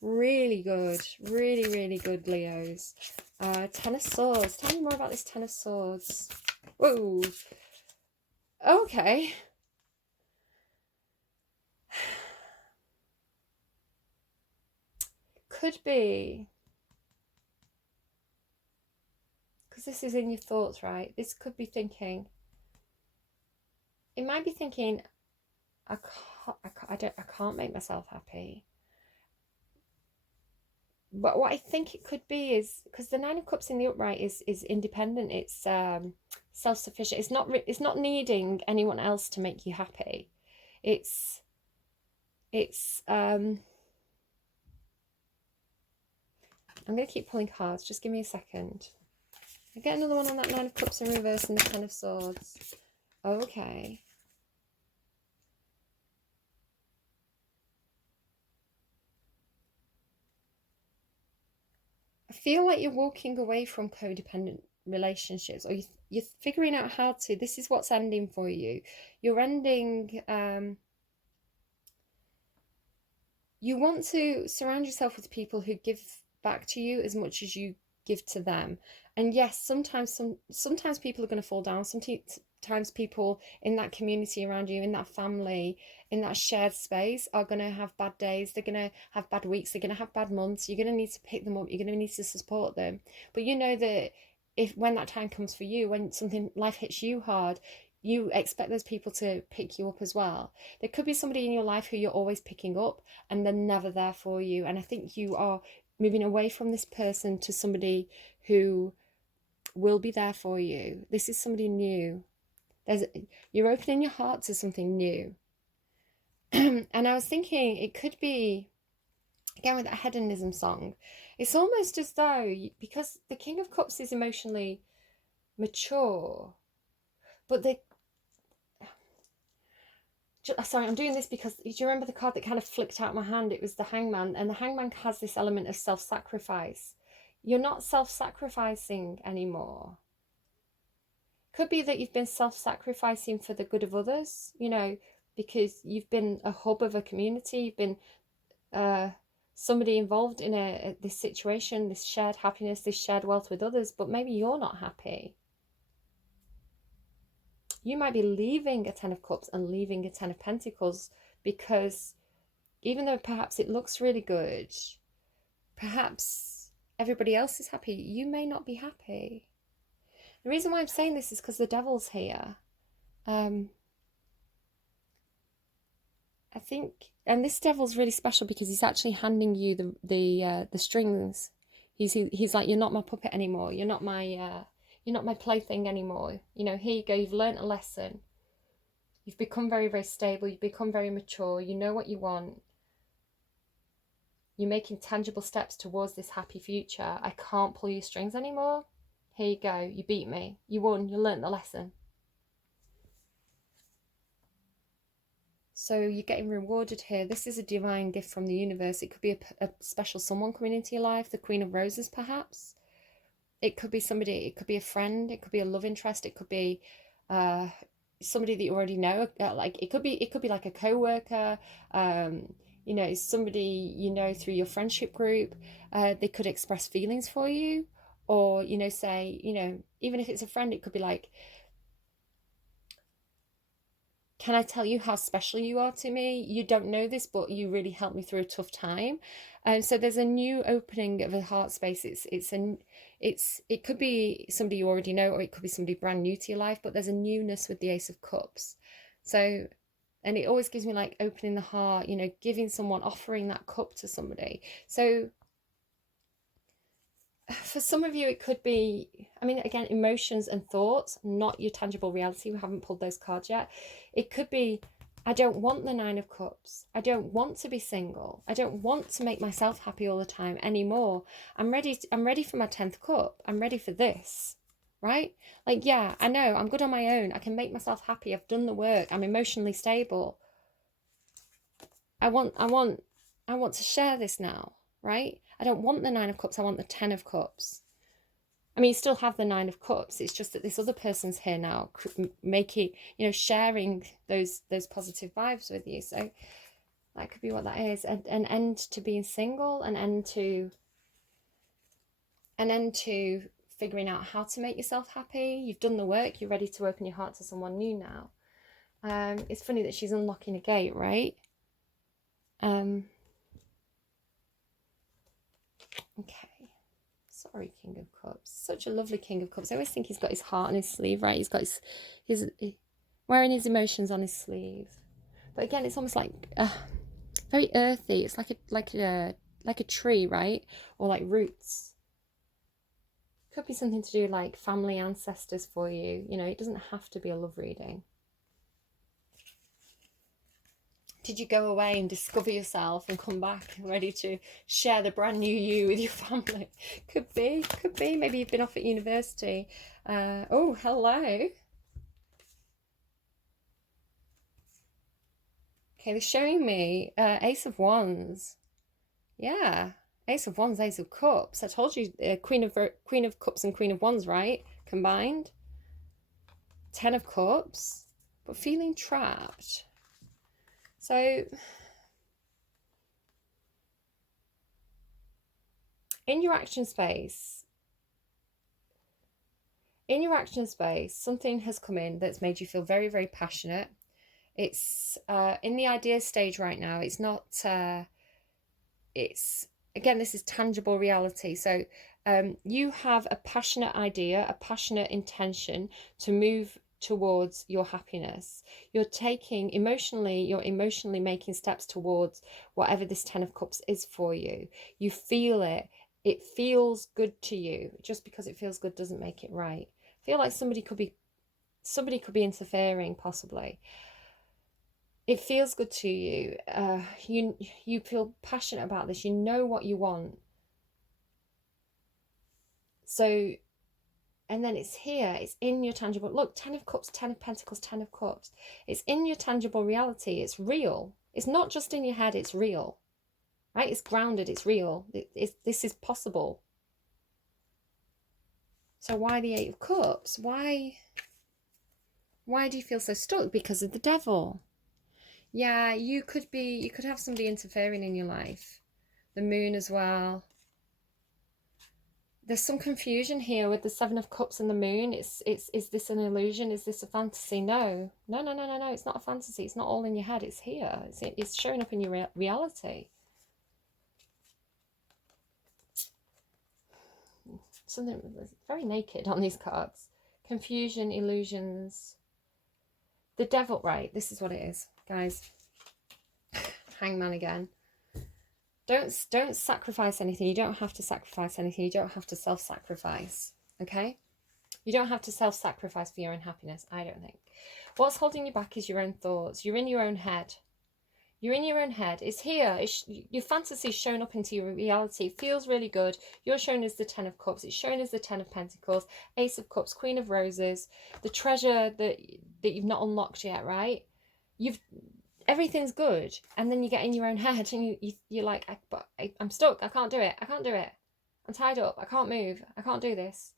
Really good, really, really good, Leos. 10 of Swords. Tell me more about this 10 of Swords. Whoa. Okay. Could be, because this is in your thoughts, right? This could be thinking, it might be thinking, I can't make myself happy. But what I think it could be is, because the 9 of Cups in the upright is independent. It's self-sufficient. It's not needing anyone else to make you happy. It's I'm going to keep pulling cards. Just give me a second. I get another one on that 9 of Cups in reverse and the 10 of Swords. Okay. I feel like you're walking away from codependent relationships, or you're figuring out how to. This is what's ending for you. You're ending. You want to surround yourself with people who give back to you as much as you give to them. And yes, sometimes people are going to fall down. Sometimes people in that community around you, in that family, in that shared space, are going to have bad days. They're going to have bad weeks. They're going to have bad months. You're going to need to pick them up. You're going to need to support them. But you know that when that time comes for you, when life hits you hard, you expect those people to pick you up as well. There could be somebody in your life who you're always picking up and they're never there for you. And I think you are moving away from this person to somebody who will be there for you. This is somebody new. You're opening your heart to something new. And I was thinking it could be, again, with that Hedonism song, it's almost as though, because the King of Cups is emotionally mature, but sorry, I'm doing this because, do you remember the card that kind of flicked out of my hand? It was the Hangman, and the Hangman has this element of self-sacrifice. You're not self-sacrificing anymore. Could be that you've been self-sacrificing for the good of others, you know, because you've been a hub of a community, you've been somebody involved in this situation, this shared happiness, this shared wealth with others, but maybe you're not happy. You might be leaving a Ten of Cups and leaving a Ten of Pentacles because even though perhaps it looks really good, perhaps everybody else is happy, you may not be happy. The reason why I'm saying this is because the Devil's here. I think, and this Devil's really special because he's actually handing you the strings. He's like, you're not my puppet anymore. You're not my plaything anymore. You know, here you go. You've learned a lesson. You've become very, very stable. You've become very mature. You know what you want. You're making tangible steps towards this happy future. I can't pull your strings anymore. Here you go. You beat me. You won. You learned the lesson. So you're getting rewarded here. This is a divine gift from the universe. It could be a special someone coming into your life. The Queen of Roses, perhaps. It could be somebody. It could be a friend. It could be a love interest. It could be somebody that you already know. Like it could be like a co-worker. You know, somebody you know through your friendship group. They could express feelings for you, or you know, say, you know, even if it's a friend, it could be like, can I tell you how special you are to me? You don't know this, but you really helped me through a tough time. And so there's a new opening of a heart space. It could be somebody you already know, or it could be somebody brand new to your life, but there's a newness with the Ace of Cups. So, and it always gives me like opening the heart, you know, giving someone, offering that cup to somebody. So for some of you, it could be, I mean, again, emotions and thoughts, not your tangible reality. We haven't pulled those cards yet. It could be, I don't want the Nine of Cups. I don't want to be single. I don't want to make myself happy all the time anymore. I'm ready for my 10th cup. I'm ready for this, right? Like, yeah, I know I'm good on my own. I can make myself happy. I've done the work. I'm emotionally stable. I want to share this now, right? I don't want the Nine of Cups. I want the 10 of Cups. I mean, you still have the Nine of Cups. It's just that this other person's here now, making, you know, sharing those positive vibes with you. So that could be what that is. An end to being single, an end to figuring out how to make yourself happy. You've done the work. You're ready to open your heart to someone new now. It's funny that she's unlocking a gate, right? Okay. Sorry, King of Cups. Such a lovely King of Cups. I always think he's got his heart on his sleeve, right? He's got his wearing his emotions on his sleeve. But again, it's almost like very earthy. It's like a tree, right? Or like roots. Could be something to do like family ancestors for you. You know, it doesn't have to be a love reading. Did you go away and discover yourself and come back ready to share the brand new you with your family? Could be. Maybe you've been off at university. Oh, hello. Okay, they're showing me Ace of Wands. Yeah, Ace of Wands, Ace of Cups. I told you, Queen of Cups and Queen of Wands, right? Combined. 10 of Cups, but feeling trapped. So, in your action space, something has come in that's made you feel very, very passionate. It's in the idea stage right now. It's not, again, this is tangible reality. So you have a passionate idea, a passionate intention to move towards your happiness. You're emotionally making steps towards whatever this 10 of Cups is for you. You feel it. It feels good to you. Just because it feels good doesn't make it right. I feel like somebody could be interfering, possibly. It feels good to you. You feel passionate about this. You know what you want. So And then it's here, it's in your tangible. Look, 10 of Cups, 10 of Pentacles, 10 of Cups. It's in your tangible reality. It's real. It's not just in your head, it's real. Right? It's grounded, it's real. This is possible. So why the 8 of Cups? Why do you feel so stuck? Because of the devil. Yeah, you could have somebody interfering in your life. The moon as well. There's some confusion here with the 7 of Cups and the moon. Is this an illusion? Is this a fantasy? No. It's not a fantasy. It's not all in your head. It's here. It's showing up in your reality. Something very naked on these cards. Confusion, illusions. The devil, right, this is what it is, guys. Hangman again. Don't sacrifice anything. You don't have to sacrifice anything. You don't have to self-sacrifice, okay? You don't have to self-sacrifice for your own happiness, I don't think. What's holding you back is your own thoughts. You're in your own head. You're in your own head. It's here. Your fantasy is shown up into your reality. It feels really good. You're shown as the 10 of Cups. It's shown as the 10 of Pentacles, Ace of Cups, Queen of Roses, the treasure that you've not unlocked yet, right? Everything's good, and then you get in your own head and you're like, I'm stuck. I can't do it. I'm tied up. I can't move. I can't do this.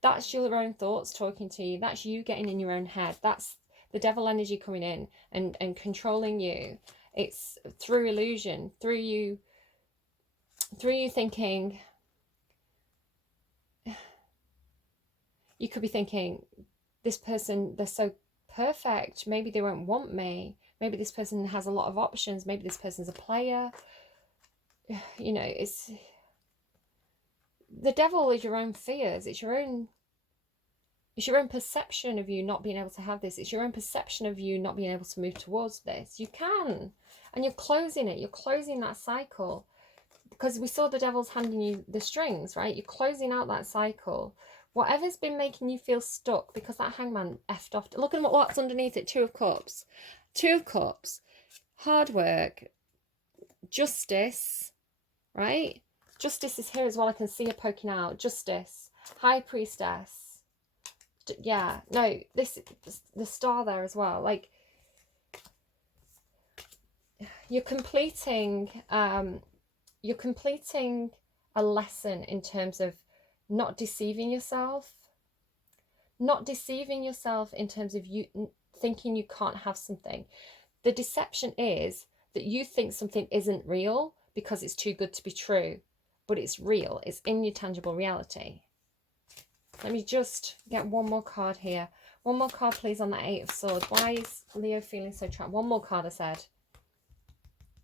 That's your own thoughts talking to you. That's you getting in your own head. That's the devil energy coming in and controlling you. It's through illusion, through you thinking. You could be thinking, this person, they're so perfect. Maybe they won't want me. Maybe this person has a lot of options. Maybe this person's a player. You know, it's the devil is your own fears. It's your own perception of you not being able to have this. It's your own perception of you not being able to move towards this. You can. And you're closing it. You're closing that cycle. Because we saw the devil's handing you the strings, right? You're closing out that cycle. Whatever's been making you feel stuck, because that hangman effed off. Look at what's underneath it. 2 of Cups. 2 of Cups. Hard work. Justice. Right? Justice is here as well. I can see her poking out. Justice. High Priestess. Yeah. No. The star there as well. Like, you're completing a lesson in terms of not deceiving yourself in terms of you thinking you can't have something. The deception is that you think something isn't real because it's too good to be true, but it's real. It's in your tangible reality. Let me just get one more card here. One more card, please, on that 8 of Swords. Why is Leo feeling so trapped? One more card, I said.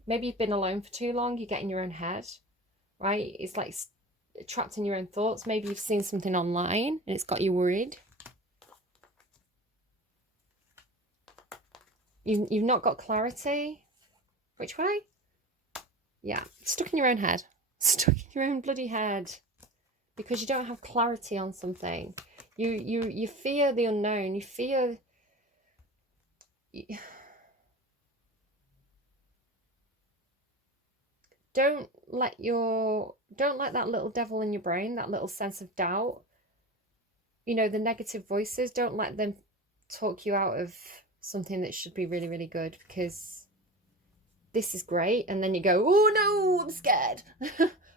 Maybe you've been alone for too long. You get in your own head, right? It's like trapped in your own thoughts. Maybe you've seen something online and it's got you worried. You've not got clarity. Which way? Yeah, stuck in your own head. Stuck in your own bloody head. Because you don't have clarity on something. You fear the unknown. You fear... Don't let that little devil in your brain, that little sense of doubt, you know, the negative voices, don't let them talk you out of something that should be really, really good, because this is great. And then you go, oh no, I'm scared.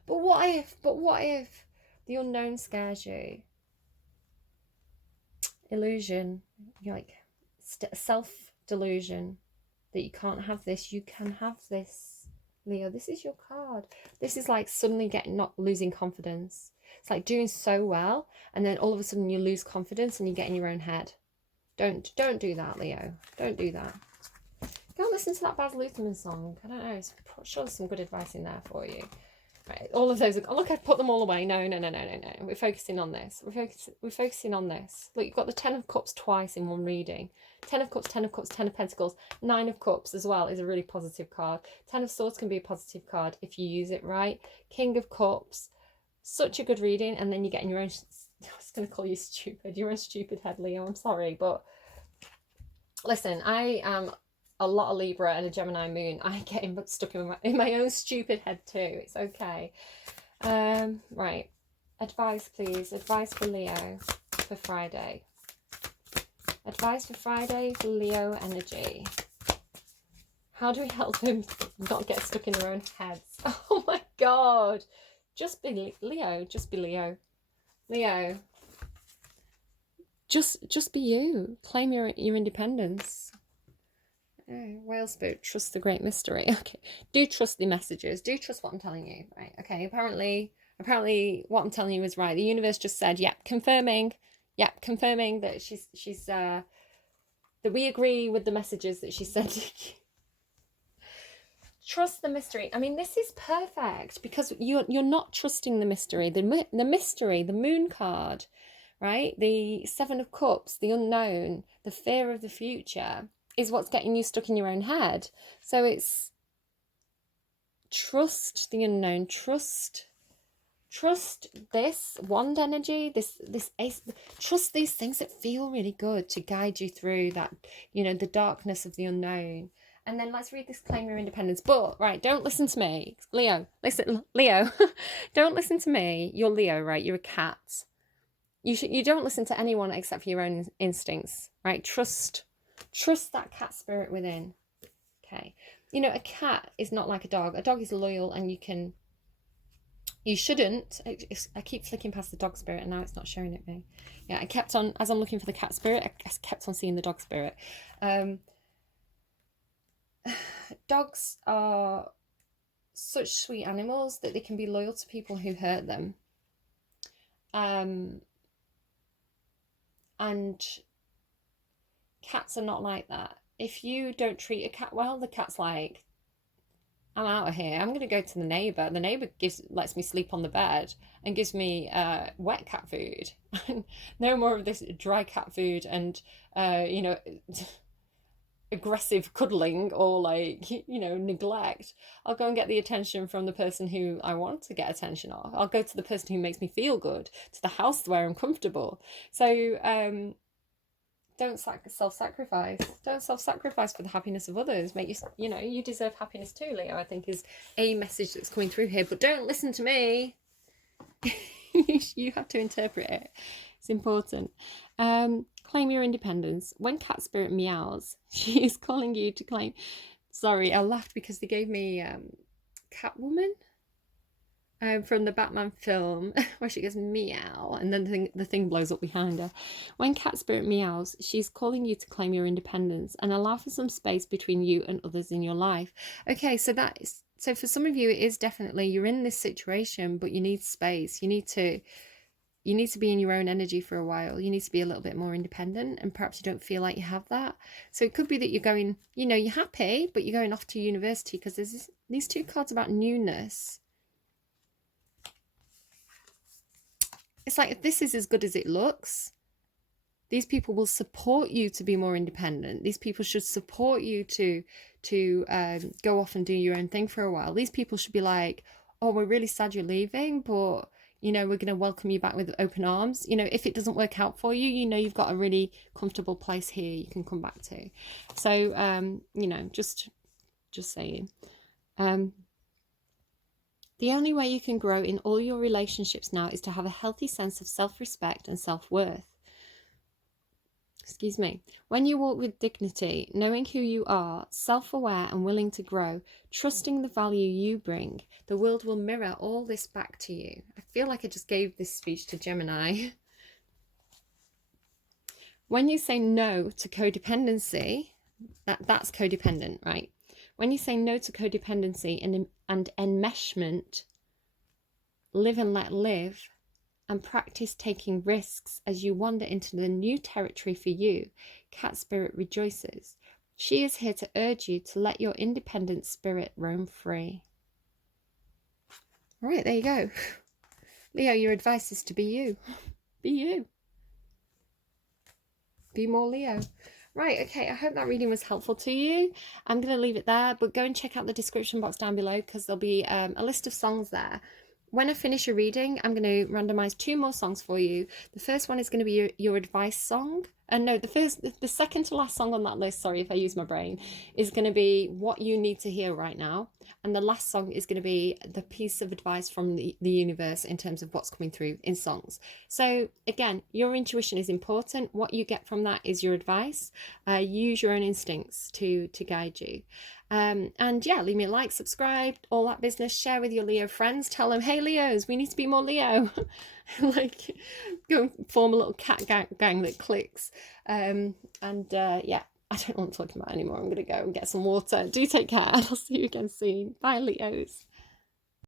But what if the unknown scares you? Illusion. You're like self-delusion that you can't have this. You can have this. Leo, this is your card. This is like suddenly not losing confidence. It's like doing so well, and then all of a sudden you lose confidence and you get in your own head. Don't do that, Leo. Don't do that. Go and listen to that Baz Luhrmann song. I don't know. I'm sure there's some good advice in there for you. Right, all of those. Oh, look, I've put them all away. No. We're focusing on this. We're focusing on this. Look, you've got the 10 of Cups twice in one reading. 10 of Cups, 10 of Cups, 10 of Pentacles. 9 of Cups as well is a really positive card. 10 of Swords can be a positive card if you use it right. King of Cups, such a good reading. And then you get in your own... I was going to call you stupid. Your own stupid head, Leo. I'm sorry, but listen, I am a lot of Libra and a Gemini moon. I get stuck in my own stupid head too. It's okay. Right. Advice, please. Advice for Leo for Friday. Advice for Friday for Leo energy. How do we help them not get stuck in their own heads? Oh my God. Just be Leo. Just be Leo. Leo. Just be you. Claim your independence. Oh, whale spirit, trust the great mystery. Okay. Do trust the messages. Do trust what I'm telling you. Right. Okay. Apparently what I'm telling you is right. The universe just said, yep, confirming that she's that we agree with the messages that she sent. Trust the mystery. I mean, this is perfect because you're not trusting the mystery. The mystery, the moon card, right? The 7 of Cups, the unknown, the fear of the future is what's getting you stuck in your own head. So it's trust the unknown, trust this wand energy, this ace, trust these things that feel really good to guide you through that, the darkness of the unknown. And then let's read this Claim Your Independence. But, right, don't listen to me. Leo, listen, Leo, don't listen to me. You're Leo, right? You're a cat. You don't listen to anyone except for your own instincts, right? Trust that cat spirit within. Okay. A cat is not like a dog. A dog is loyal and you shouldn't. I keep flicking past the dog spirit and now it's not showing it me. Yeah, I kept on, as I'm looking for the cat spirit, I kept on seeing the dog spirit. Dogs are such sweet animals that they can be loyal to people who hurt them. And cats are not like that. If you don't treat a cat well, the cat's like, I'm out of here. I'm going to go to the neighbour. The neighbour lets me sleep on the bed and gives me wet cat food. No more of this dry cat food and, aggressive cuddling or neglect. I'll go and get the attention from the person who I want to get attention of. I'll go to the person who makes me feel good, to the house where I'm comfortable. So don't self-sacrifice. Don't self-sacrifice for the happiness of others. You deserve happiness too, Leo, I think is a message that's coming through here. But don't listen to me. You have to interpret it. It's important. Claim your independence. When cat spirit meows, she is calling you to claim. Sorry, I laughed because they gave me Catwoman from the Batman film where she goes meow and then the thing blows up behind her. When cat spirit meows, she's calling you to claim your independence and allow for some space between you and others in your life. Okay, so for some of you, it is definitely you're in this situation, but you need space. You need to be in your own energy for a while. You need to be a little bit more independent and perhaps you don't feel like you have that. So it could be that you're going, you're happy, but you're going off to university because there's these 2 cards about newness. It's like, if this is as good as it looks, these people will support you to be more independent. These people should support you to go off and do your own thing for a while. These people should be like, oh, we're really sad you're leaving, but we're going to welcome you back with open arms. If it doesn't work out for you, you've got a really comfortable place here you can come back to. So, just saying. The only way you can grow in all your relationships now is to have a healthy sense of self-respect and self-worth. Excuse me. When you walk with dignity, knowing who you are, self-aware and willing to grow, trusting the value you bring, the world will mirror all this back to you. I feel like I just gave this speech to Gemini. When you say no to codependency, that's codependent, right? When you say no to codependency and enmeshment, live and let live, and practice taking risks as you wander into the new territory for you, Cat Spirit rejoices. She is here to urge you to let your independent spirit roam free. All right, there you go. Leo, your advice is to be you. Be you. Be more Leo. Right, okay, I hope that reading was helpful to you. I'm going to leave it there, but go and check out the description box down below because there'll be a list of songs there. When I finish your reading, I'm going to randomize 2 more songs for you. The first one is going to be your advice song No, the second to last song on that list, sorry if I use my brain, is going to be What You Need to Hear Right Now. And the last song is going to be the piece of advice from the universe in terms of what's coming through in songs. So again, your intuition is important. What you get from that is your advice. Use your own instincts to guide you. And yeah, leave me a like, subscribe, all that business. Share with your Leo friends. Tell them, hey Leos, we need to be more Leo. Like, go and form a little cat gang that clicks. Yeah, I don't know what I'm talking about anymore. I'm going to go and get some water. Do take care, and I'll see you again soon. Bye, Leos.